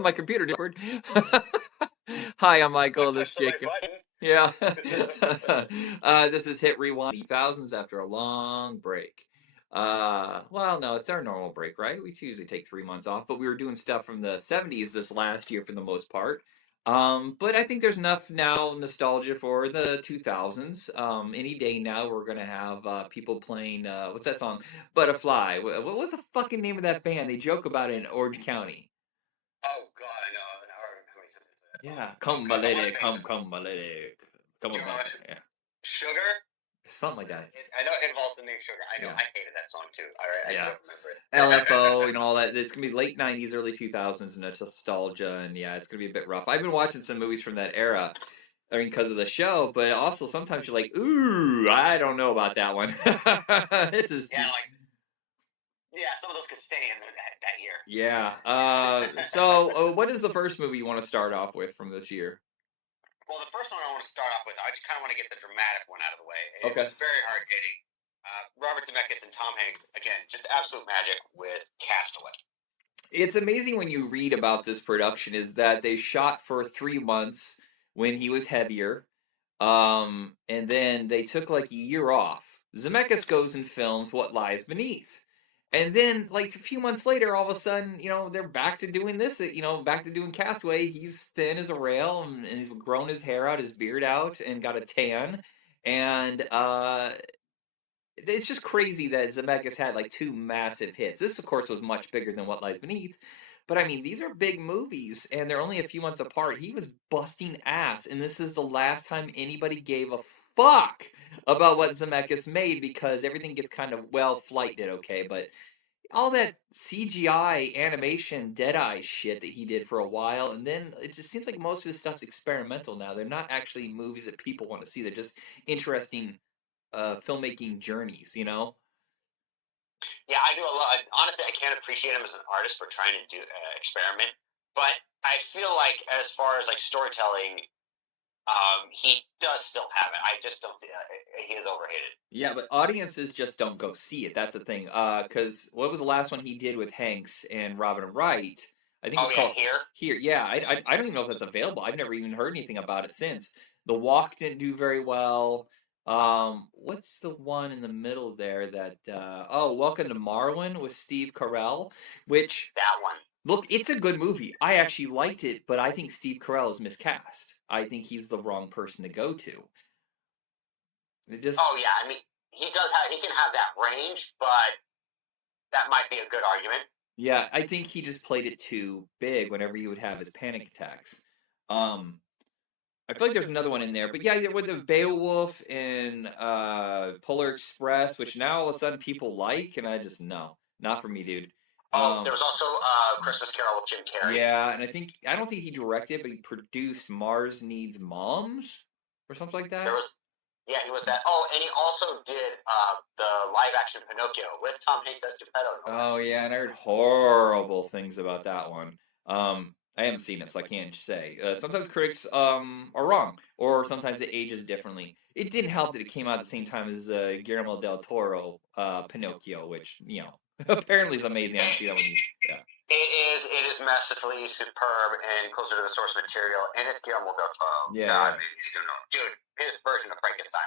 My computer Discord. Hi, I'm I Michael. This is pushed the right Jacob. Yeah. This is Hit Rewind thousands after a long break. Well, no, it's our normal break, right? We usually take 3 months off, but we were doing stuff from the 70s this last year for the most part. But I think there's enough now nostalgia for the 2000s. Any day now we're gonna have people playing what's that song? Butterfly. What was the fucking name of that band? They joke about it in Orange County. Oh God, I know. How many times is that? Yeah, Oh come my God, I want lady, to say it come, was come my lady, come with my, Josh yeah, Sugar. something like that. I know it involves the name Sugar. I know. Yeah, I hated that song too. All right, I yeah. don't remember it. LFO and all that. It's gonna be late 90s, early 2000s, and it's nostalgia, and yeah, it's gonna be a bit rough. I've been watching some movies from that era, I mean, because of the show, but also sometimes you're like, ooh, I don't know about that one. This is, Yeah, like some of those could stay in there that year. yeah. So, what is the first movie you want to start off with from this year? Well, the first one I want to start off with, I just kind of want to get the dramatic one out of the way. It Okay. was very hard hitting. Robert Zemeckis and Tom Hanks, again, just absolute magic with Castaway. It's amazing when you read about this production is that they shot for 3 months when he was heavier, and then they took like a year off. Zemeckis goes and films What Lies Beneath. And then, like a few months later, all of a sudden, they're back to doing this, back to doing Castaway. He's thin as a rail, and he's grown his hair out, his beard out, and got a tan. And it's just crazy that Zemeckis had like two massive hits. This, of course, was much bigger than What Lies Beneath. But I mean, these are big movies, and they're only a few months apart. He was busting ass, and this is the last time anybody gave a fuck about what Zemeckis made because everything gets kind of, well, Flight did okay, but all that CGI animation Deadeye shit that he did for a while, and then it just seems like most of his stuff's experimental now. They're not actually movies that people want to see. They're just interesting filmmaking journeys. Yeah, I do a lot. Honestly, I can't appreciate him as an artist for trying to do experiment, but I feel like as far as like storytelling, he does still have it. I just don't see he is overhated. Yeah, but audiences just don't go see it. That's the thing. Because what was the last one he did with Hanks and Robin Wright? I think it Oh was yeah, called here. Here. Yeah, I don't even know if that's available. I've never even heard anything about it since. The Walk didn't do very well. What's the one in the middle there that Welcome to Marwen with Steve Carell, which That one. look, it's a good movie. I actually liked it, but I think Steve Carell is miscast. I think he's the wrong person to go to. It just Oh yeah, I mean he can have that range, but that might be a good argument. Yeah, I think he just played it too big whenever he would have his panic attacks. Um, I feel like there's another one in there, but yeah, with the Beowulf and Polar Express, which now all of a sudden people like, and I just no, not for me, dude. Oh, there was also Christmas Carol with Jim Carrey. Yeah, and I don't think he directed, but he produced Mars Needs Moms or something like There that. was Yeah, he was that. Oh, and he also did the live action Pinocchio with Tom Hanks as Geppetto. Oh yeah, and I heard horrible things about that one. I haven't seen it, so I can't say. Sometimes critics are wrong, or sometimes it ages differently. It didn't help that it came out at the same time as Guillermo del Toro Pinocchio, which apparently is amazing. I haven't seen that one. Yeah. It is massively superb and closer to the source material, and it's Guillermo del Toro. Yeah, God, yeah. dude, his version of Frankenstein.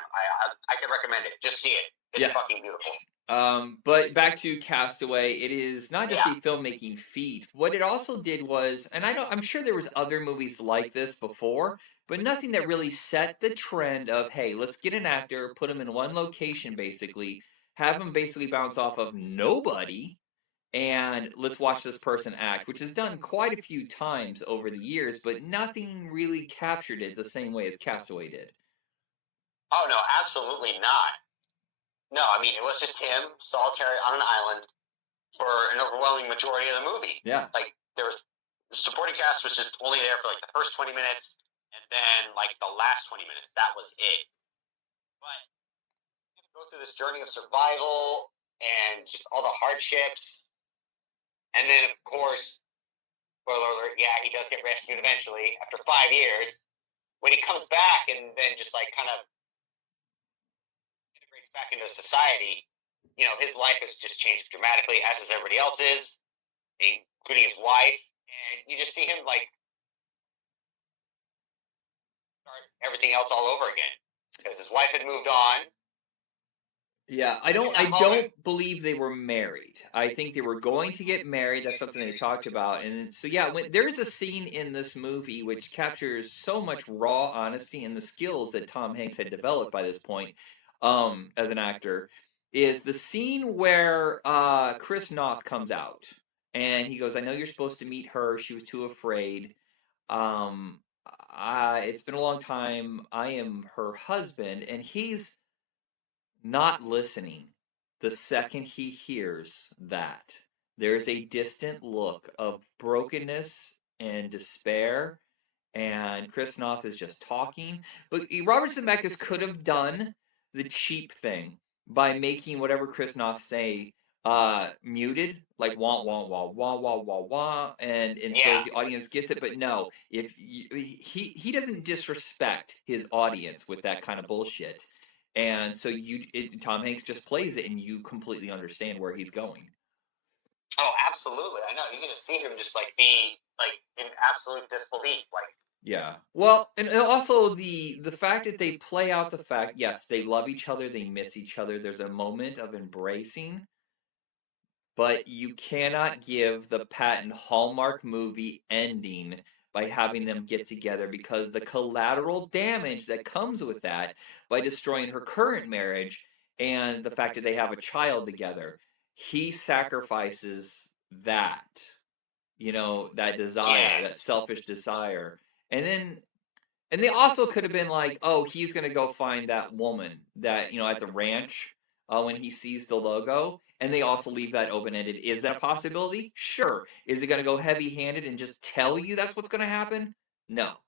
I can recommend it. Just see it. It's Yeah. fucking beautiful. But back to Castaway, it is not just Yeah. a filmmaking feat. What it also did was, and I'm sure there was other movies like this before, but nothing that really set the trend of, hey, let's get an actor, put him in one location basically, have him basically bounce off of nobody, and let's watch this person act, which is done quite a few times over the years, but nothing really captured it the same way as Castaway did. Oh no, absolutely not. No, I mean it was just him solitary on an island for an overwhelming majority of the movie. Yeah. Like there was the supporting cast was just only there for like the first 20 minutes, and then like the last 20 minutes, that was it. But you go through this journey of survival and just all the hardships, and then of course, spoiler alert, yeah, he does get rescued eventually after 5 years. When he comes back and then just like kind of integrates back into society, his life has just changed dramatically, as is everybody else's, including his wife. and you just see him like start everything else all over again because his wife had moved on. Yeah, I don't believe they were married. I think they were going to get married. That's something they talked about. And so yeah, there's a scene in this movie which captures so much raw honesty and the skills that Tom Hanks had developed by this point, as an actor, is the scene where Chris Noth comes out and he goes, "I know you're supposed to meet her. She was too afraid. Um, it's been a long time. I am her husband," and he's not listening the second he hears that. There's a distant look of brokenness and despair, and Chris Noth is just talking. But Robert Zemeckis could have done the cheap thing by making whatever Chris Noth say muted, like wah wah wah wah wah wah wah, and so the audience gets it. But no, if he doesn't disrespect his audience with that kind of bullshit, and so Tom Hanks just plays it, and you completely understand where he's going. Oh, absolutely. I know. You can just see him just like be like in absolute disbelief, like. Yeah. Well, and also the fact that they play out the fact, yes, they love each other, they miss each other. There's a moment of embracing, but you cannot give the patent Hallmark movie ending by having them get together, because the collateral damage that comes with that by destroying her current marriage and the fact that they have a child together, he sacrifices that, that desire, that selfish desire. And then they also could have been like, oh, he's going to go find that woman that, at the ranch, when he sees the logo. And they also leave that open ended. Is that a possibility? Sure. Is it going to go heavy handed and just tell you that's what's going to happen? No.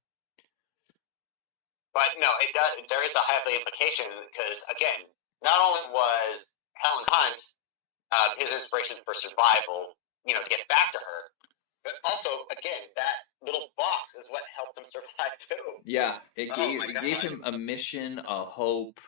But no, it does. There is a heavy implication because, again, not only was Helen Hunt his inspiration for survival, to get back to her, but also, again, that little box is what helped him survive too. Yeah, it gave him a mission, a hope,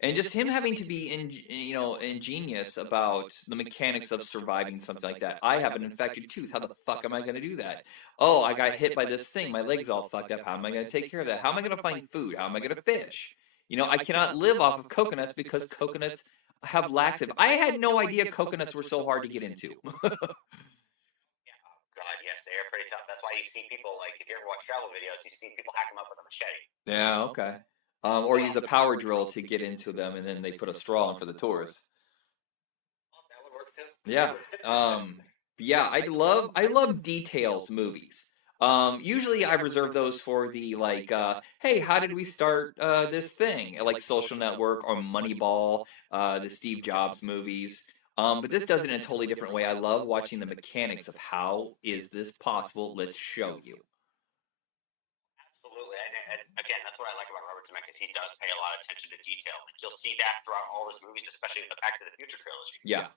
and just him having to be ingenious about the mechanics of surviving something like that. I have an infected tooth. How the fuck am I going to do that? Oh, I got hit by this thing. My leg's all fucked up. How am I going to take care of that? How am I going to find food? How am I going to fish? I cannot live off of coconuts because coconuts have laxative. I had no idea coconuts were so hard to get into. God, yes, they are pretty tough. That's why you see people, like, if you ever watch travel videos, you see people hack them up with a machete. Yeah, okay. Or use a power drill to get into them, and then they put a straw in for the tourists. That would work too. Yeah. Yeah, I love details movies. Usually I reserve those for the like, hey, how did we start this thing? Like Social Network or Moneyball, the Steve Jobs movies. But this does it in a totally different way. I love watching the mechanics of how is this possible? Let's show you. Absolutely, and again, that's what I like about Robert Zemeckis. He does pay a lot of attention to detail. You'll see that throughout all his movies, especially in the Back to the Future trilogy. Yeah.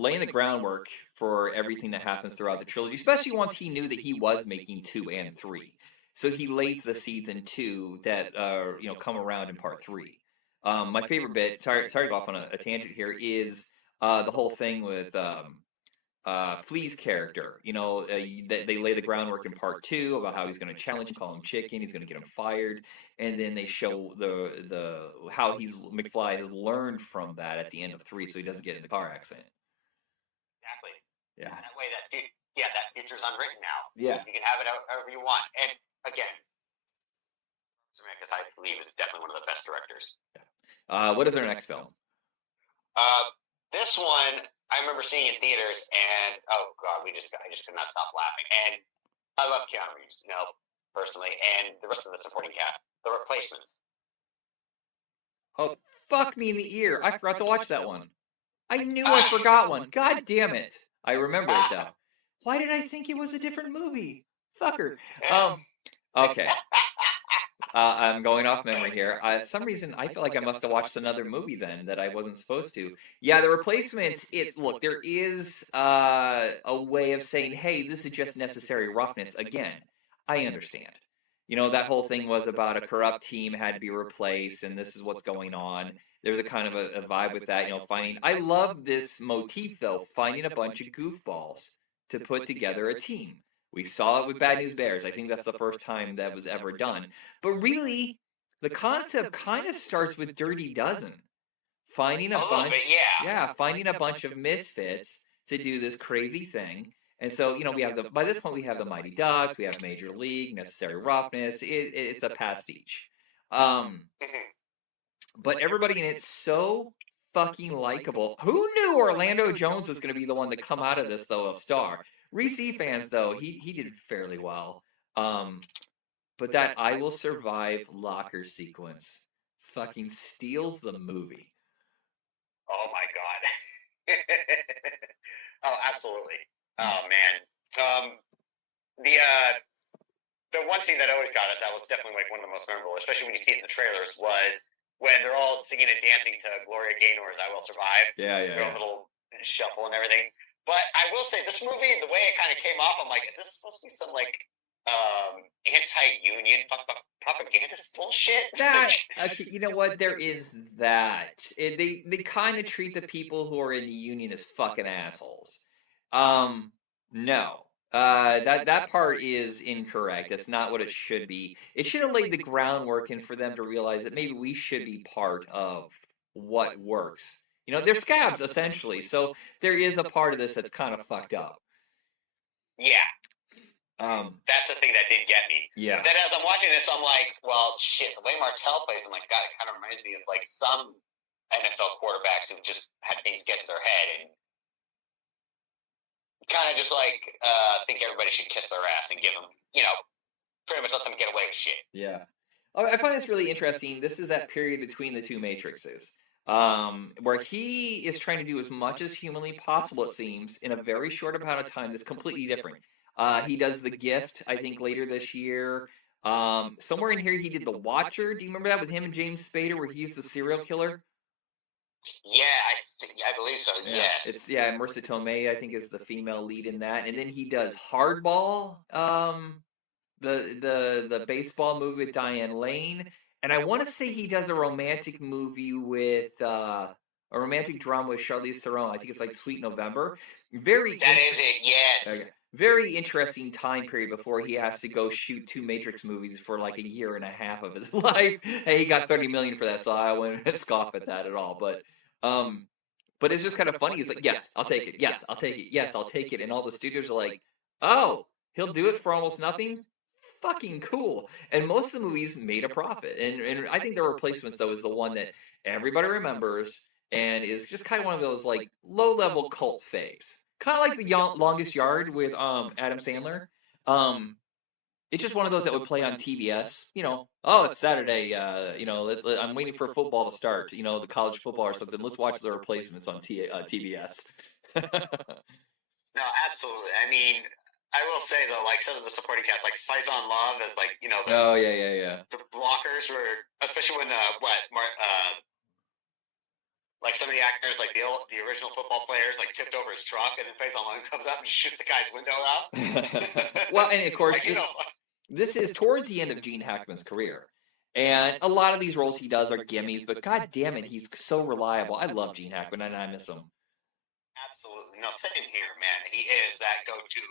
Laying the groundwork for everything that happens throughout the trilogy, especially once he knew that he was making 2 and 3. So he lays the seeds in 2 that come around in part 3. My favorite bit, sorry to go off on a tangent here, is the whole thing with Flea's character. They lay the groundwork in part 2 about how he's going to challenge him, call him chicken, he's going to get him fired, and then they show the how McFly has learned from that at the end of 3, so he doesn't get in the car accident. Exactly. Yeah. That way, that future's unwritten now. Yeah. You can have it however you want. And again, Zemeckis, I believe, is definitely one of the best directors. What is our next film? This one I remember seeing in theaters, and oh god, I just could not stop laughing. And I love Keanu Reeves, personally, and the rest of the supporting cast, The Replacements. Oh, fuck me in the ear! I forgot to watch that one. I knew I forgot one. God damn it! I remember it though. Why did I think it was a different movie? Fucker. Okay. I'm going off memory here. Some reason I feel like I must have watched another movie then that I wasn't supposed to. Yeah, The Replacements. Look, there is a way of saying, hey, this is just necessary roughness. Again, I understand. That whole thing was about a corrupt team had to be replaced, and this is what's going on. There's a kind of a vibe with that, finding. I love this motif though, finding a bunch of goofballs to put together a team. We saw it with Bad News Bears. I think that's the first time that was ever done. But really, the concept kind of starts with Dirty Dozen. Finding a A little bit, bunch, yeah, finding a bunch of misfits to do this crazy thing. And so, we have by this point, we have the Mighty Ducks, we have Major League, Necessary Roughness. It's a pastiche. Um, but everybody in it's so fucking likable. Who knew Orlando Jones was going to be the one to come out of this, though, a star? Reese fans, though, he did fairly well. But that I Will Survive locker sequence fucking steals the movie. Oh my god. Oh, absolutely. Oh man. The one scene that always got us, that was definitely like one of the most memorable, especially when you see it in the trailers, was when they're all singing and dancing to Gloria Gaynor's "I Will Survive." Yeah. Little shuffle and everything. But I will say, this movie, the way it kind of came off, I'm like, is this supposed to be some like anti-union propagandist bullshit? Okay, you know what? There is that. They kind of treat the people who are in the union as fucking assholes. No. That part is incorrect. That's not what it should be. It should have laid the groundwork in for them to realize that maybe we should be part of what works. They're scabs, essentially. So there is a part of this that's kind of fucked up. Yeah. That's the thing that did get me. Yeah. But then as I'm watching this, I'm like, well, shit, the way Martell plays, I'm like, God, it kind of reminds me of like some NFL quarterbacks who just had things get to their head and kind of just like think everybody should kiss their ass and give them, pretty much let them get away with shit. Yeah. I find this really interesting. This is that period between the two Matrixes, where he is trying to do as much as humanly possible, it seems, in a very short amount of time that's completely different. He does The Gift, I think, later this year. Somewhere in here, he did The Watcher. Do you remember that with him and James Spader, where he's the serial killer? Yeah, I believe so. Yeah. Yes. It's Marissa Tomei, I think, is the female lead in that, and then he does Hardball, the baseball movie with Diane Lane, and I want to say he does a romantic movie with a romantic drama with Charlize Theron. I think it's like Sweet November. That is it. Yes. Okay. Very interesting time period before he has to go shoot 2 Matrix movies for like a year and a half of his life. Hey, he got $30 million for that, so I wouldn't scoff at that at all. But it's just kind of funny. He's like, yes, I'll take it. Yes, I'll take it. Yes, I'll take it. And all the studios are like, oh, he'll do it for almost nothing? Fucking cool. And most of the movies made a profit. And I think The Replacements, though, is the one that everybody remembers and is just kind of one of those like low-level cult faves. Kind of like The Longest Yard with Adam Sandler. It's just one of those that would play on TBS. Oh, it's Saturday. I'm waiting for football to start. The college football or something. Let's watch The Replacements on TBS. No, absolutely. I mean, I will say though, like some of the supporting cast, like Faison Love, is like oh yeah. The blockers were, especially when like some of the actors, like the original football players, like tipped over his truck, and then Faison Love comes up and shoots the guy's window out. Well, and of course, this is towards the end of Gene Hackman's career. And a lot of these roles he does are gimmies, but god damn it, he's so reliable. I love Gene Hackman, and I miss him. Absolutely. No, same here, man. He is that go-to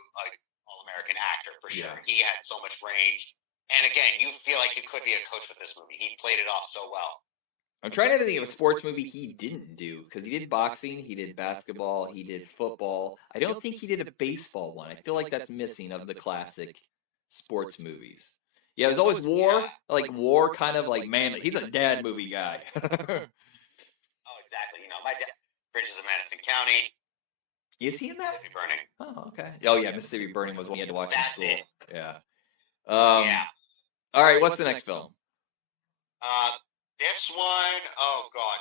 all-American actor, for sure. Yeah. He had so much range. And again, you feel like you could be a coach with this movie. He played it off so well. I'm trying to think of a sports movie he didn't do, because he did boxing, he did basketball, he did football. I don't think he did a baseball one. I feel like that's missing of the classic sports movies. Yeah, it was always war, like war kind of like, man, he's a dad movie guy. Oh, exactly. My dad, Bridges of Madison County. Is he in that? Mississippi Burning. Oh, okay. Oh, yeah, Mississippi Burning was one you had to watch in school. It. Yeah. Yeah. All right, what's the next film? This one, oh god.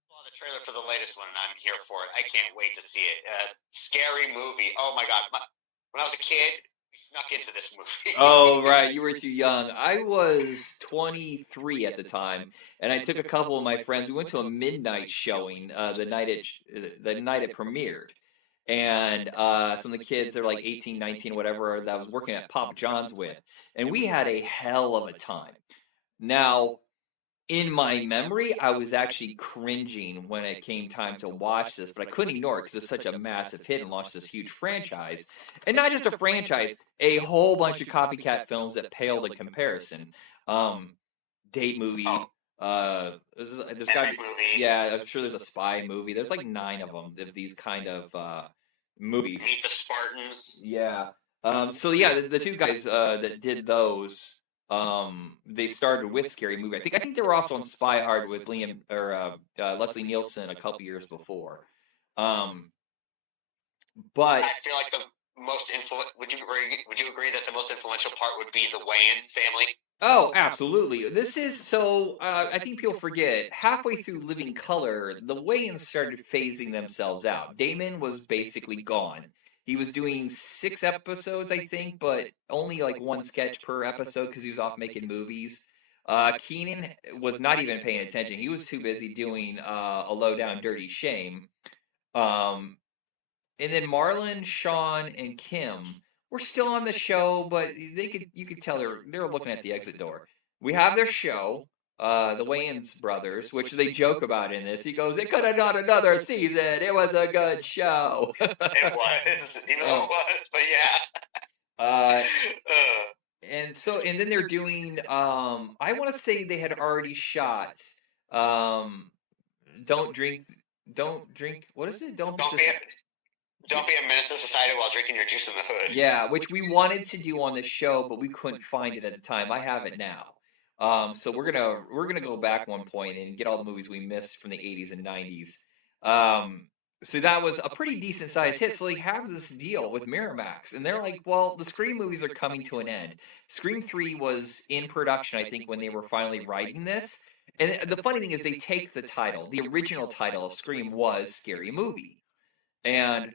I saw the trailer for the latest one, and I'm here for it. I can't wait to see it. Scary movie. Oh my god. When I was a kid, we snuck into this movie. Oh, right. You were too young. I was 23 at the time, and I took a couple of my friends. We went to a midnight showing the night it premiered. And some of the kids, they're like 18, 19, whatever, that I was working at Papa John's with. And we had a hell of a time. Now, in my memory, I was actually cringing when it came time to watch this, but I couldn't ignore it because it's such a massive hit and launched this huge franchise. And not just a franchise, a whole bunch of copycat films that paled in comparison. Um, Date movie. Oh, There's got to epic be, movie. yeah, I'm sure there's a spy movie. There's like 9 of them of these kind of movies. Meet the Spartans. Yeah. So yeah, the two guys that did those, they started with Scary Movie. I think they were also on Spy Hard with Liam or Leslie Nielsen a couple years before. Um, but I feel like the most Would you agree that the most influential part would be the Wayans family? oh, absolutely. This is so. I think people forget halfway through Living Color, the Wayans started phasing themselves out. Damon was basically gone. He was doing 6 episodes, I think, but only like one sketch per episode because he was off making movies. Keenan was not even paying attention. He was too busy doing a low down dirty shame. Um, and then Marlon, Sean, and Kim were still on the show, but you could tell they were looking at the exit door. We have their show, the Wayans brothers, which they joke about in this. He goes, "It could have done another season. It was a good show." It was, it Um, was, but yeah. uh, Uh, and then they're doing. I want to say they had already shot. Um, don't drink. Don't drink. What is it? Don't be. don't be don't be a menace to society while drinking your juice in the hood. Yeah, which we wanted to do on the show, but we couldn't find it at the time. I have it now. So we're gonna go back one point and get all the movies we missed from the 80s and 90s. So that was a pretty decent sized hit. So they have this deal with Miramax, and they're like, well, the Scream movies are coming to an end. Scream 3 was in production, I think, when they were finally writing this. And the funny thing is, they take the title. The original title of Scream was Scary Movie. And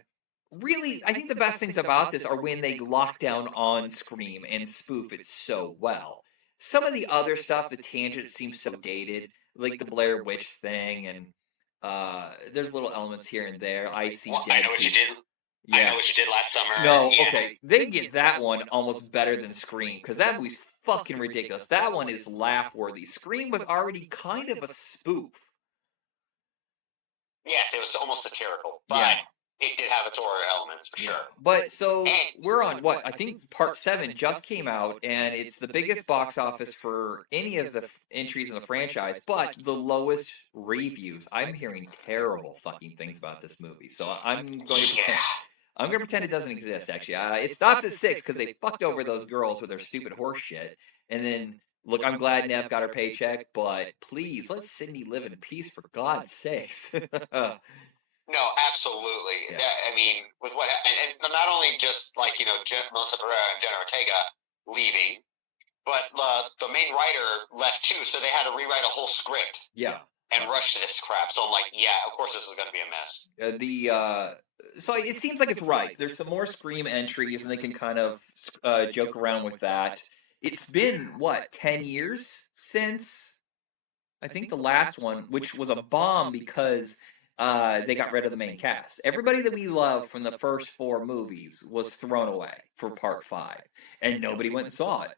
really, I think the best things about this are when they lock down on Scream and spoof it so well. Some of the other stuff, the tangents seem so dated, like the Blair Witch thing, and there's little elements here and there. I see Well, dead I know what you people. did. I Yeah. know what you did last summer. No, Yeah. okay. They get that one almost better than Scream because that movie's fucking ridiculous. That one is laugh worthy. Scream was already kind of a spoof. Yes, it was almost satirical, but Yeah. it did have its horror elements for sure. But so we're on what I think part 7 just came out, and it's the biggest box office for any of the entries in the franchise, but the lowest reviews. I'm hearing terrible fucking things about this movie, so I'm going to pretend it doesn't exist. Actually, it stops at 6 because they fucked over those girls with their stupid horse shit, and then. Look, I'm glad Nev got her paycheck, but please let Sydney live in peace for God's sakes. No, absolutely. Yeah. I mean, with what, and not only just like Melissa Barrera and Jenna Ortega leaving, but the main writer left too, so they had to rewrite a whole script. Yeah. And rush this crap. So I'm like, yeah, of course this is going to be a mess. So it seems like it's right. There's some more Scream entries, and they can kind of joke around with that. It's been what 10 years since I think the last one, which was a bomb because they got rid of the main cast. Everybody that we love from the first 4 movies was thrown away for part 5, and nobody went and saw it.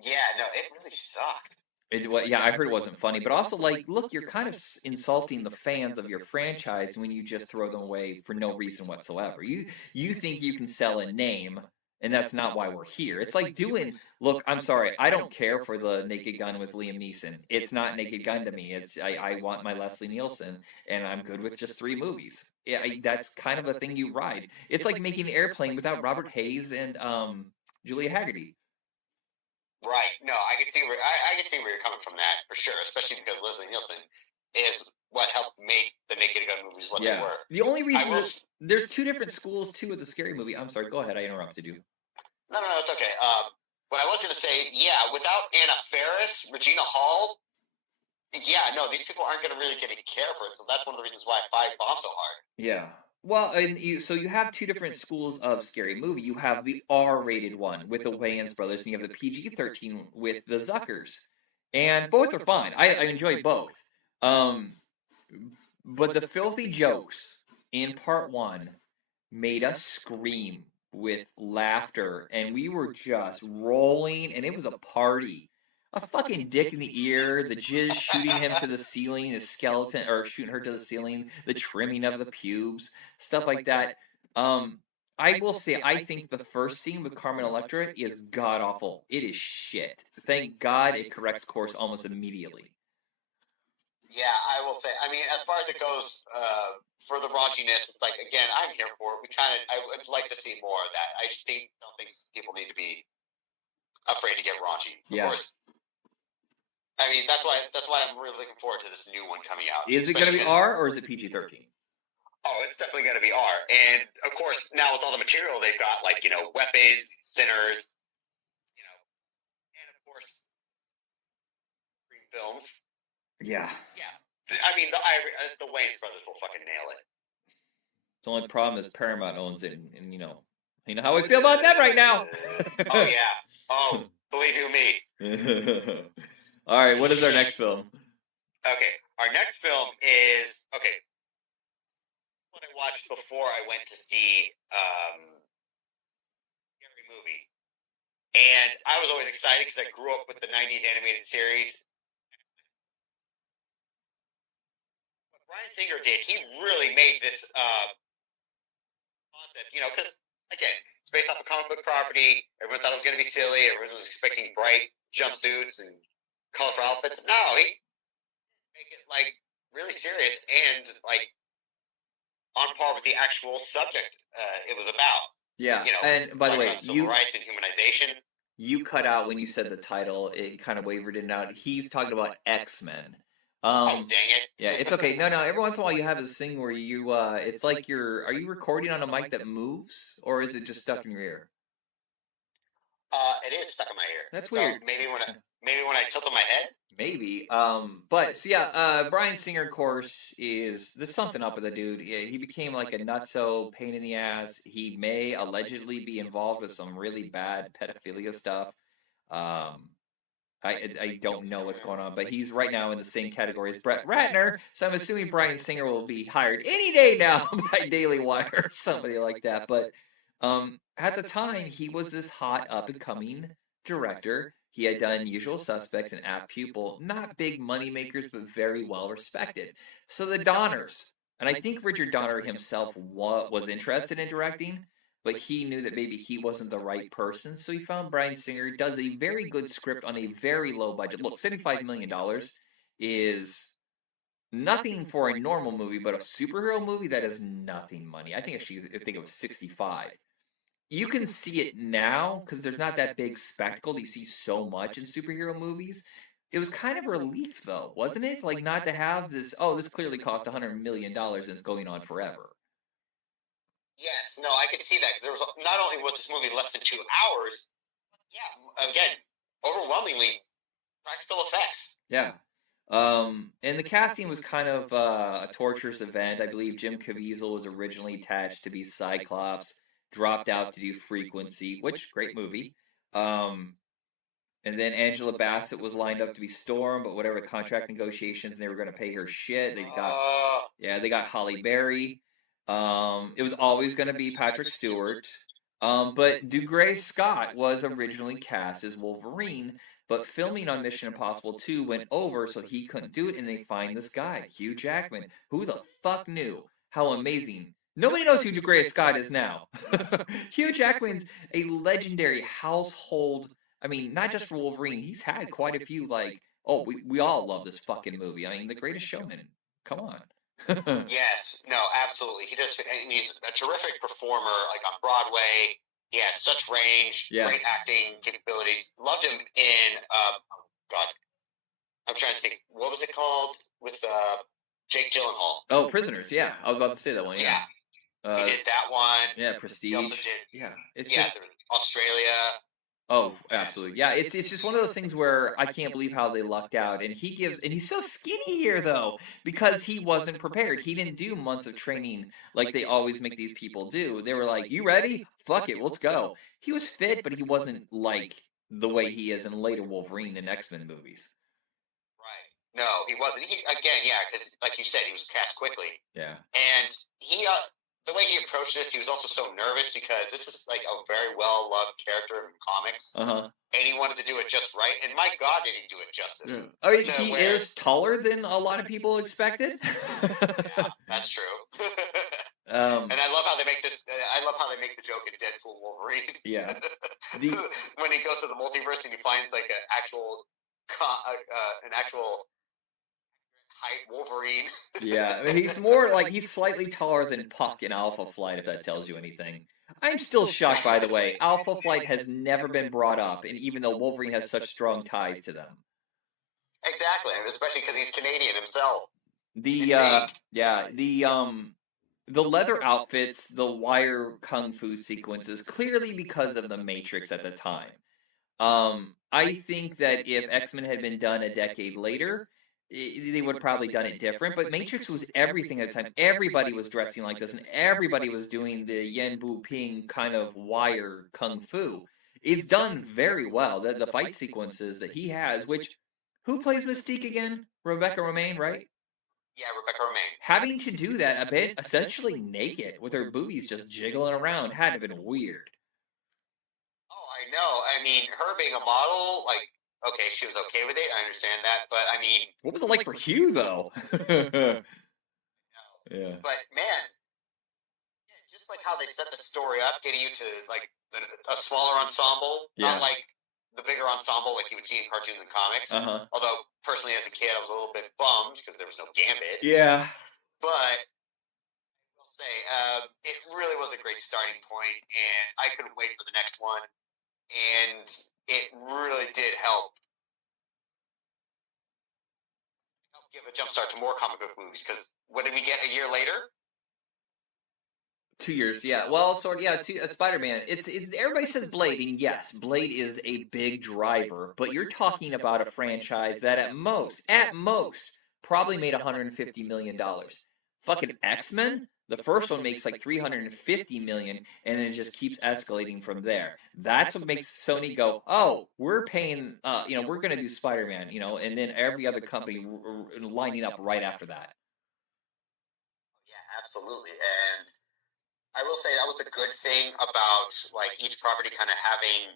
Yeah, no, it really sucked. Yeah, I heard it wasn't funny, but also like, look, you're kind of insulting the fans of your franchise when you just throw them away for no reason whatsoever. You think you can sell a name, and that's not why we're here. It's like doing, look, I'm sorry, I don't care for the Naked Gun with Liam Neeson. It's not Naked Gun to me. I want my Leslie Nielsen, and I'm good with just 3 movies. Yeah, that's kind of a thing you ride. It's like making Airplane without Robert Hayes and Julia Haggerty. Right. No, I can see where you're coming from that for sure, especially because Leslie Nielsen is what helped make the Naked Gun movies what they were. The only reason there's 2 different schools too with the Scary Movie. I'm sorry. Go ahead. I interrupted you. No, it's okay. What I was going to say, yeah, without Anna Faris, Regina Hall, yeah, no, these people aren't going to really get any care for it. So that's one of the reasons why 5 bombed so hard. Yeah. Well, and so you have 2 different schools of Scary Movie. You have the R-rated one with the Wayans brothers, and you have the PG-13 with the Zuckers, and both are fine. I enjoy both. But the filthy jokes in part 1 made us scream with laughter, and we were just rolling, and it was a party. A fucking dick in the ear, the jizz shooting him to the ceiling, his skeleton, or shooting her to the ceiling, the trimming of the pubes, stuff like that. Um, I will say, I think the first scene with Carmen Electra is god awful. It is shit. Thank God it corrects course almost immediately. Yeah, I will say. I mean, as far as it goes, for the raunchiness, it's like again, I'm here for it. I would like to see more of that. I just don't think people need to be afraid to get raunchy. Of Yeah. course, I mean that's why I'm really looking forward to this new one coming out. Is it going to be R or is it PG-13? Oh, it's definitely going to be R. And of course, now with all the material they've got, like weapons, sinners, and of course, green films. Yeah. Yeah. I mean, the Wayans brothers will fucking nail it. The only problem is Paramount owns it, and you know how I feel about that right now. Oh yeah. Oh, believe you me. All right, what is our next film? Okay, our next film is what I watched before I went to see Scary Movie, and I was always excited because I grew up with the '90s animated series. What Bryan Singer did, he really made this concept, because again, it's based off a comic book property. Everyone thought it was going to be silly. Everyone was expecting bright jumpsuits and colorful outfits. No, he make it like really serious and like on par with the actual subject it was about. Yeah, and by the way, civil rights and humanization. You cut out when you said the title. It kind of wavered in and out. He's talking about X-Men. Oh, dang it. Yeah, it's okay. No, every once in a while you have this thing where you, it's like are you recording on a mic that moves, or is it just stuck in your ear? It is stuck in my ear. That's weird. Maybe when I tilt on my head. Maybe. But so yeah, Bryan Singer, of course, there's something up with the dude. Yeah, he became like a nutso pain in the ass. He may allegedly be involved with some really bad pedophilia stuff. I don't know what's going on, but he's right now in the same category as Brett Ratner, so I'm assuming Bryan Singer will be hired any day now by Daily Wire or somebody like that. But at the time, he was this hot up and coming director. He had done Usual Suspects and Apt Pupil, not big money makers, but very well respected. So the Donners, and I think Richard Donner himself was interested in directing, but he knew that maybe he wasn't the right person, so he found Bryan Singer, does a very good script on a very low budget. Look, $75 million is nothing for a normal movie, but a superhero movie, that is nothing money. I think it was 65. You can see it now because there's not that big spectacle that you see so much in superhero movies. It was kind of a relief, though, wasn't it? Like, not to have this, this clearly cost $100 million and it's going on forever. Yes, no, I could see that because there was not only was this movie less than 2 hours, yeah, again, overwhelmingly practical effects. Yeah. And the casting was kind of a torturous event. I believe Jim Caviezel was originally attached to be Cyclops, dropped out to do Frequency, which great movie. And then Angela Bassett was lined up to be Storm, but whatever contract negotiations, they were going to pay her shit. They got Halle Berry. It was always going to be Patrick Stewart. But Dougray Scott was originally cast as Wolverine, but filming on Mission Impossible 2 went over, so he couldn't do it, and they find this guy, Hugh Jackman. Who the fuck knew? How amazing. Nobody knows who Dougray Scott is now. Hugh Jackman's a legendary household, I mean, not just for Wolverine, he's had quite a few, we all love this fucking movie. I mean, The Greatest Showman. Come on. Yes, no, absolutely. He's a terrific performer, like on Broadway. He has such range, great acting capabilities. Loved him in God, I'm trying to think. What was it called with Jake Gyllenhaal? Oh, Prisoners. Yeah, I was about to say that one. Yeah, he did that one. Yeah, Prestige. He also did. Yeah, Australia. Oh, absolutely. Yeah, it's just one of those things where I can't believe how they lucked out. And he's so skinny here, though, because he wasn't prepared. He didn't do months of training like they always make these people do. They were like, you ready? Fuck it, let's go. He was fit, but he wasn't like the way he is in later Wolverine and X-Men movies. Right. No, he wasn't. Because like you said, he was cast quickly. Yeah. And he, the way he approached this, he was also so nervous because this is like a very well loved character in comics, and he wanted to do it just right. And my God, did he do it justice? Yeah. I mean, To he where, is taller than a lot of people expected. yeah, that's true. And I love how they make this. I love how they make the joke in Deadpool Wolverine. Yeah. When he goes to the multiverse and he finds like an actual height Wolverine. Yeah, I mean, he's more like he's slightly taller than Puck in Alpha Flight, if that tells you anything. I'm still shocked, by the way. Alpha Flight has never been brought up, and even though Wolverine has such strong ties to them. Exactly, especially because he's Canadian himself. The leather outfits, the wire kung fu sequences, clearly because of the Matrix at the time. I think that if X-Men had been done a decade later, they would have probably done it different. But Matrix was everything at the time. Everybody was dressing like this, and everybody was doing the Yen Bu Ping kind of wire kung fu. It's done very well. The fight sequences that he has, which who plays Mystique again? Rebecca Romijn, right? Yeah, Rebecca Romijn. Having to do that a bit, essentially naked, with her boobies just jiggling around, had to have been weird. Oh, I know. I mean, her being a model, like, okay, she was okay with it. I understand that, but I mean, what was it like for Hugh though? Yeah. But man, just like how they set the story up, getting you to like a smaller ensemble, not like the bigger ensemble like you would see in cartoons and comics. Although personally, as a kid, I was a little bit bummed because there was no Gambit. Yeah. But I'll say it really was a great starting point, and I couldn't wait for the next one. And it really did help give a jumpstart to more comic book movies. Because what did we get a year later? 2 years, yeah. Well, Spider-Man. It's everybody says Blade, and yes, Blade is a big driver. But you're talking about a franchise that at most, probably made $150 million. Fucking X-Men. The first one makes like $350 million, and then it just keeps escalating from there. That's what makes Sony go, oh, we're paying, we're gonna do Spider-Man, and then every other company lining up right after that. Yeah, absolutely. And I will say that was the good thing about like each property kind of having,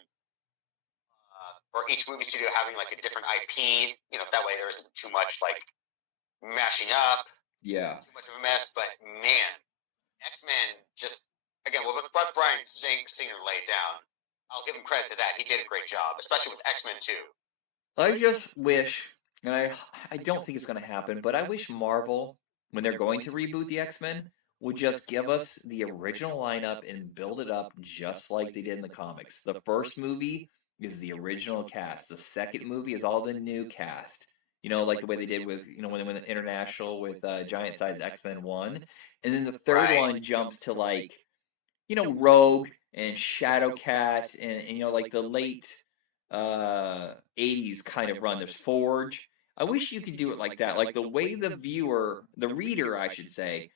or each movie studio having like a different IP. That way there isn't too much like mashing up. Yeah. Too much of a mess. But man, X-Men just again what Bryan Singer laid down. I'll give him credit to that. He did a great job, especially with X-Men 2. I just wish, and I don't think it's going to happen, but I wish Marvel, when they're going to reboot the X-Men, would just give us the original lineup and build it up just like they did in the comics. The first movie is the original cast. The second movie is all the new cast. Like the way they did with, when they went international with Giant Size X-Men 1. And then the third one jumps to like, Rogue and Shadowcat and like the late 80s kind of run. There's Forge. I wish you could do it like that. Like the way the reader, I should say,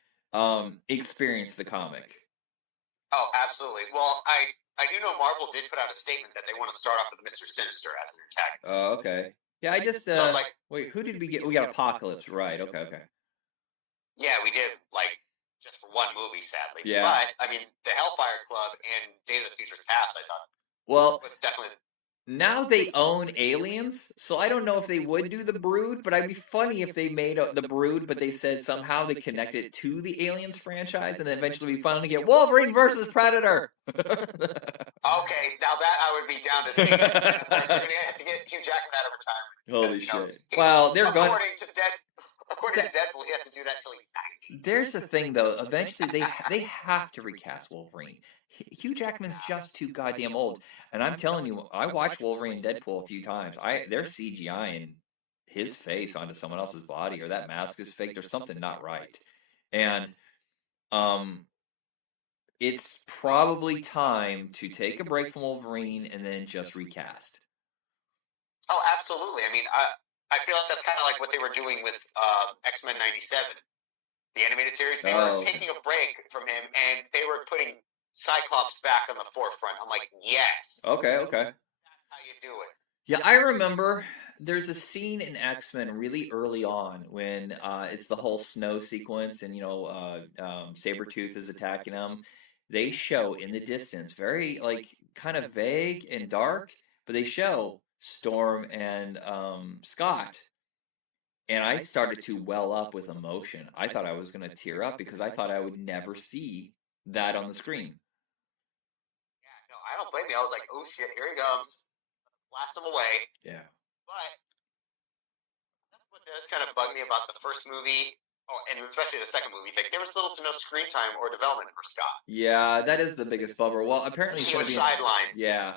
experience the comic. Oh, absolutely. Well, I do know Marvel did put out a statement that they want to start off with Mr. Sinister as an antagonist. Oh, okay. Yeah, I just so like, wait, who did we get? We got Apocalypse, right? Okay. Yeah, we did just for one movie, sadly. Yeah. But I mean, the Hellfire Club and Days of Future Past, I thought, was definitely. Now they own Aliens, so I don't know if they would do the Brood, but I'd be funny if they made the Brood, but they said somehow they connected it to the Aliens franchise, and then eventually we finally get Wolverine versus Predator. Okay, now that I would be down to see. And of course, they're going to have to get Hugh Jackman out of retirement. Holy shit! Well, they're going. According to Deadpool, he has to do that till he's 90. There's the thing, though. Eventually, they have to recast Wolverine. Hugh Jackman's just too goddamn old. And I'm telling you, I watched Wolverine and Deadpool a few times. They're CGI-ing his face onto someone else's body, or that mask is fake. There's something not right. And it's probably time to take a break from Wolverine and then just recast. Oh, absolutely. I mean, I feel like that's kind of like what they were doing with X-Men 97, the animated series. They were taking a break from him, and they were putting Cyclops back on the forefront. I'm like, yes. Okay. That's how you do it. Yeah, I remember there's a scene in X-Men really early on when it's the whole snow sequence and Sabretooth is attacking them. They show in the distance, very like kind of vague and dark, but they show Storm and Scott. And I started to well up with emotion. I thought I was going to tear up because I thought I would never see that on the screen. Yeah, no, I don't blame you. I was like, oh shit, here he comes. Blast him away. Yeah. But that's what does kind of bug me about the first movie. Oh, and especially the second movie. Like, there was little to no screen time or development for Scott. Yeah, that is the biggest bummer. Well, apparently He was sidelined. Yeah.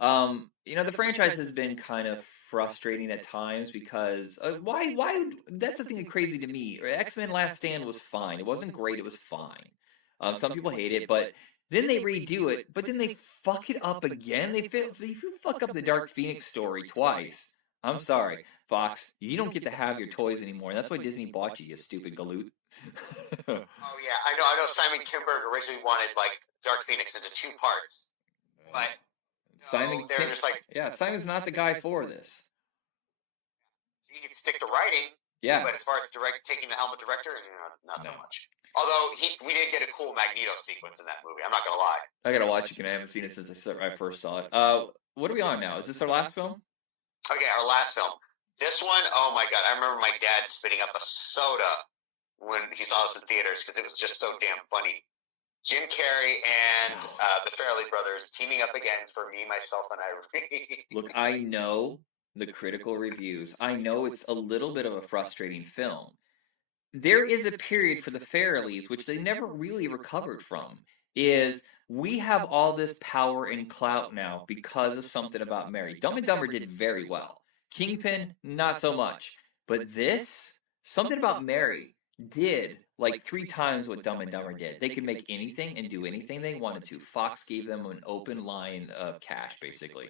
The franchise has been kind of frustrating at times because that's the thing that's crazy to me. X-Men Last Stand was fine. It wasn't great, it was fine. Some people hate it, but then they redo it, but then they fuck it up again. You fuck up the Dark Phoenix story twice. I'm sorry, Fox, you don't get to have your toys anymore. And that's why Disney bought you, you stupid galoot. Oh yeah, I know. Simon Kinberg originally wanted like Dark Phoenix into 2 parts, but they're just like, yeah, Simon's not the guy for this. You can stick to writing, Yeah, but as far as taking the helm of director, not so much. Although we did get a cool Magneto sequence in that movie. I'm not gonna lie. I gotta watch it. I haven't seen it since I first saw it. What are we on now? Is this our last film? Okay, our last film. This one, oh my god, I remember my dad spitting up a soda when he saw us in theaters because it was just so damn funny. Jim Carrey and the Farrelly brothers teaming up again for Me, Myself, and Irene. Look, I know the critical reviews. I know it's a little bit of a frustrating film. There is a period for the Farrellys, which they never really recovered from, is we have all this power and clout now because of Something About Mary. Dumb and Dumber did very well. Kingpin, not so much. But this, Something About Mary, did like 3 times what Dumb and Dumber did. They could make anything and do anything they wanted to. Fox gave them an open line of cash, basically.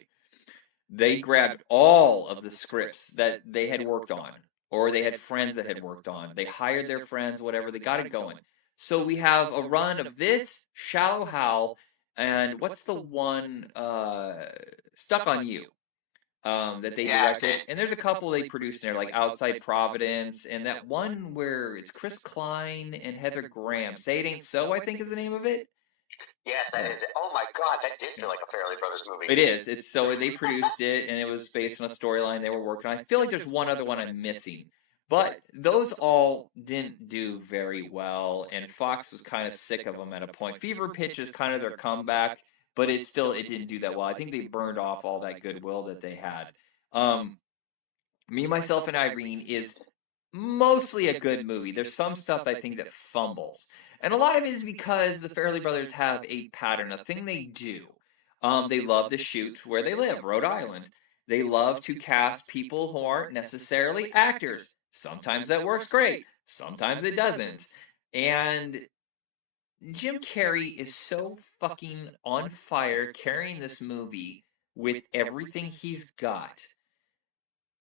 They grabbed all of the scripts that they had worked on, or they had friends that had worked on. They hired their friends, whatever. They got it going. So we have a run of this, Shallow Hal, and what's the one, Stuck on You, that they directed. And there's a couple they produced in there, like Outside Providence, and that one where it's Chris Klein and Heather Graham. Say It Ain't So, I think is the name of it. Yes, that is it. Oh my god, that did feel like a Farrelly Brothers movie. It is. It's so they produced it, and it was based on a storyline they were working on. I feel like there's one other one I'm missing, but those all didn't do very well, and Fox was kind of sick of them at a point. Fever Pitch is kind of their comeback, but it didn't do that well. I think they burned off all that goodwill that they had. Me, Myself, and Irene is mostly a good movie. There's some stuff I think that fumbles. And a lot of it is because the Farrelly brothers have a pattern, a thing they do. They love to shoot where they live, Rhode Island. They love to cast people who aren't necessarily actors. Sometimes that works great, sometimes it doesn't. And Jim Carrey is so fucking on fire carrying this movie with everything he's got.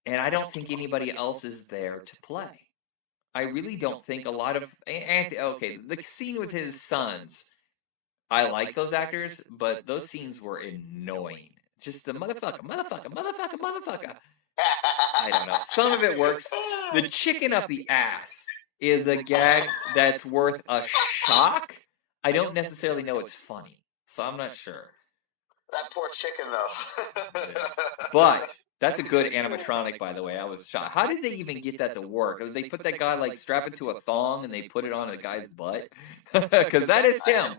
And I don't think anybody else is there to play. I really don't think a lot of okay, the scene with his sons. I like those actors, but those scenes were annoying. Just the motherfucker. I don't know. Some of it works. The chicken up the ass is a gag that's worth a shock. I don't necessarily know it's funny, so I'm not sure. That poor chicken, though. But that's a good animatronic, by the way. I was shocked. How did they even get that to work? They put that guy like strap it to a thong and they put it on the guy's butt? Because that is him.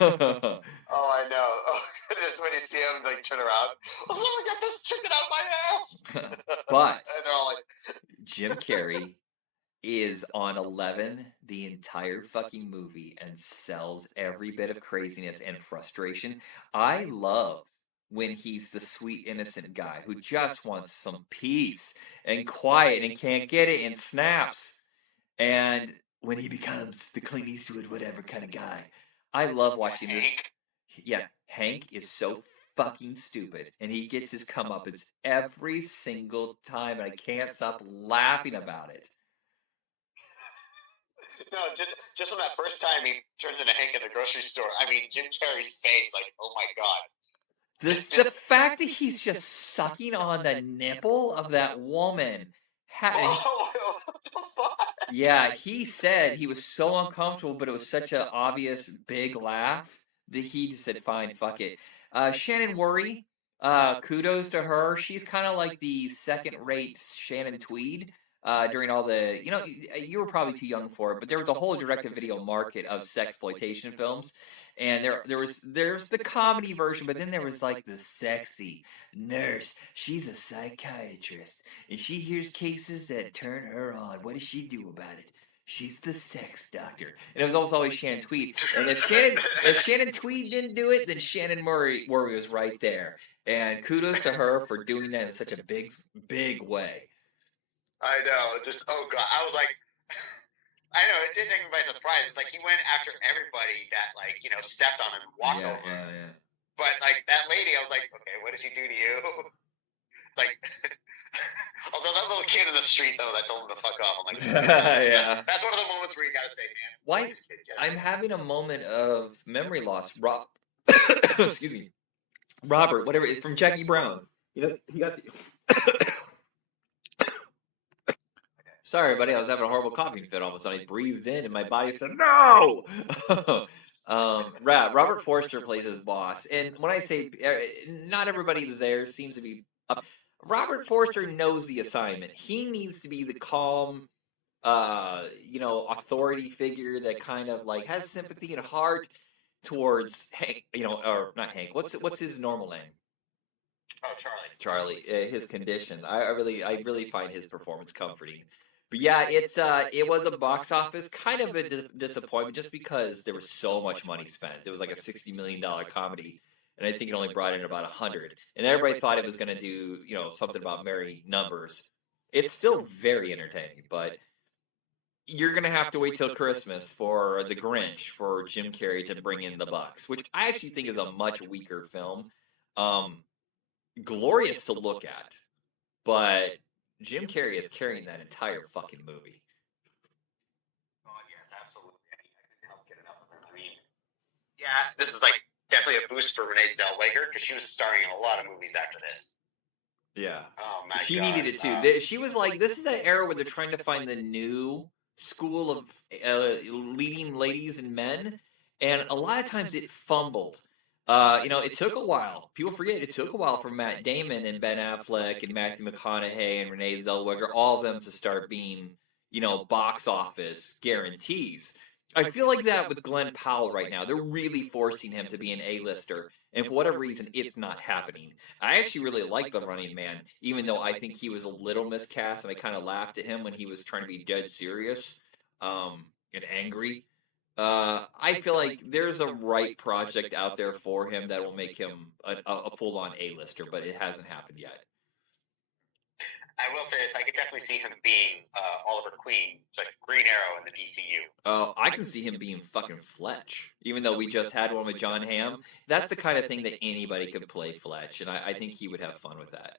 Oh, I know. Oh, goodness, when you see him like turn around, oh, I got this chicken out my ass. But and they're all like, Jim Carrey is on 11 the entire fucking movie and sells every bit of craziness and frustration. I love when he's the sweet innocent guy who just wants some peace and quiet and can't get it and snaps. And when he becomes the Clint Eastwood whatever kind of guy. I love watching this. Yeah, Hank is so fucking stupid and he gets his comeuppance every single time and I can't stop laughing about it. No, just on that first time he turns into Hank in the grocery store. I mean, Jim Carrey's face, like, oh my god. the fact that he's just sucking on the nipple of that woman. What the fuck? Yeah, he said he was so uncomfortable, but it was such an obvious big laugh that he just said, "Fine, fuck it." Shannon Worry, kudos to her. She's kind of like the second-rate Shannon Tweed. During all the, you were probably too young for it, but there was a whole direct-to-video market of sexploitation films, and there's the comedy version, but then there was like the sexy nurse. She's a psychiatrist and she hears cases that turn her on. What does she do about it? She's the sex doctor. And it was almost always Shannon Tweed. And if Shannon Tweed didn't do it, then Shannon Murray was right there. And kudos to her for doing that in such a big way. I know. Just god, I was like, I know it did take me by surprise. It's like he went after everybody that stepped on him, and walked over. Yeah. But like that lady, I was like, okay, what did she do to you? Like, although that little kid in the street though that told him to fuck off, I'm like, yeah. That's one of the moments where you gotta say, man, why? I'm having a moment of memory loss. Excuse me, Robert, whatever, from Jackie Brown. He got the. Sorry, buddy, I was having a horrible coughing fit. All of a sudden, I breathed in, and my body said no. Robert Forster plays his boss, and when I say not everybody there seems to be up. Robert Forster knows the assignment. He needs to be the calm, authority figure that kind of like has sympathy and heart towards Hank, or not Hank. What's his normal name? Oh, Charlie. His condition. I really find his performance comforting. But yeah, it was a box office kind of a disappointment just because there was so much money spent. It was like a $60 million comedy, and I think it only brought in about 100. And everybody thought it was going to do, something about merry numbers. It's still very entertaining, but you're going to have to wait till Christmas for The Grinch for Jim Carrey to bring in the bucks, which I actually think is a much weaker film. Glorious to look at, but Jim Carrey is carrying that entire fucking movie. Oh, yes, absolutely. I couldn't help get enough of him. I mean, yeah, this is like definitely a boost for Renee Zellweger because she was starring in a lot of movies after this. Yeah. Oh, my God. She needed it too. She was like, this is that era where they're trying to find the new school of leading ladies and men, and a lot of times it fumbled. It took a while. People forget it took a while for Matt Damon and Ben Affleck and Matthew McConaughey and Renee Zellweger, all of them to start being, box office guarantees. I feel like that with Glenn Powell right now. They're really forcing him to be an A-lister, and for whatever reason, it's not happening. I actually really like The Running Man, even though I think he was a little miscast, and I kind of laughed at him when he was trying to be dead serious and angry. I feel like there's a right project out there for him that will make him a full-on A-lister, but it hasn't happened yet. I will say this: I could definitely see him being Oliver Queen, like Green Arrow in the DCU. Oh, I can see him being fucking Fletch, even though we just had one with John Hamm. That's the kind of thing that anybody could play Fletch, and I think he would have fun with that.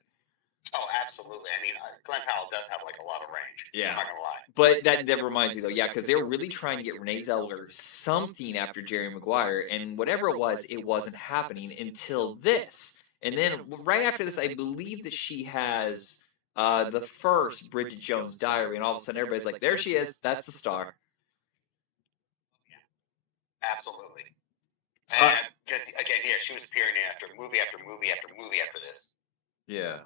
Oh, absolutely. I mean, Glenn Powell does have like a lot of range. Yeah. I'm not gonna lie. But that reminds me though, yeah, because they were really trying to get Renee Zellweger something after Jerry Maguire, and whatever it wasn't happening until this. And then right after this, I believe that she has the first Bridget Jones' Diary, and all of a sudden everybody's like, there she is, that's the star. Yeah. Absolutely. And because again, yeah, she was appearing after movie after movie after movie after this. Yeah.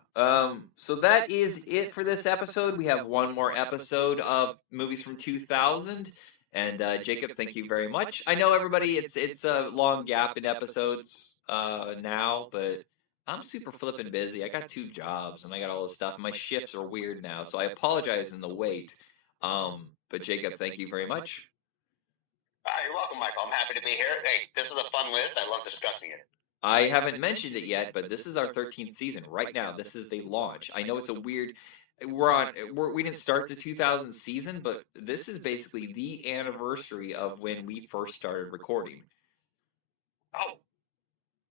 So that is it for this episode. We have one more episode of movies from 2000. And Jacob, thank you very much. I know everybody, it's a long gap in episodes now, but I'm super flippin' busy. I got 2 jobs and I got all this stuff. My shifts are weird now, so I apologize in the wait. But Jacob, thank you very much. You're welcome, Michael. I'm happy to be here. Hey, this is a fun list. I love discussing it. I haven't mentioned it yet, but this is our 13th season. Right now, this is the launch. I know it's a weird. We didn't start the 2000 season, but this is basically the anniversary of when we first started recording. Oh,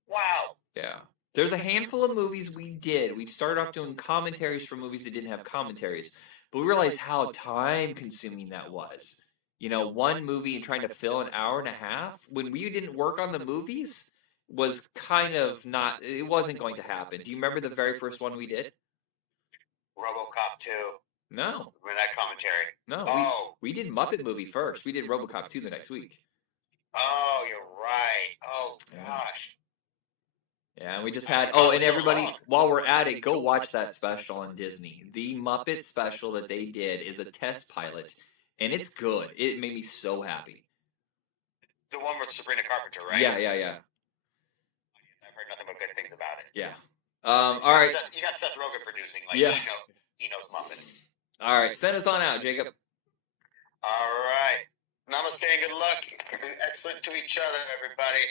wow. Yeah. There's a handful of movies we did. We started off doing commentaries for movies that didn't have commentaries, but we realized how time-consuming that was. One movie and trying to fill an hour and a half when we didn't work on the movies. was kind of not. It wasn't going to happen. Do you remember the very first one we did? RoboCop 2. No, That commentary. no. Oh. We did Muppet Movie first. We did RoboCop 2 the next week. Oh, you're right. Oh Yeah. gosh. Yeah, and we just had. Oh, and everybody, while we're at it, go watch that special on Disney. The Muppet special that they did is a test pilot, and it's good. It made me so happy. The one with Sabrina Carpenter, right? Yeah. I've heard nothing but good things about it. Yeah. All right. You got Seth Rogen producing. Like, yeah. He knows Muppets. All right. Send us on out, Jacob. All right. Namaste and good luck. Excellent to each other, everybody.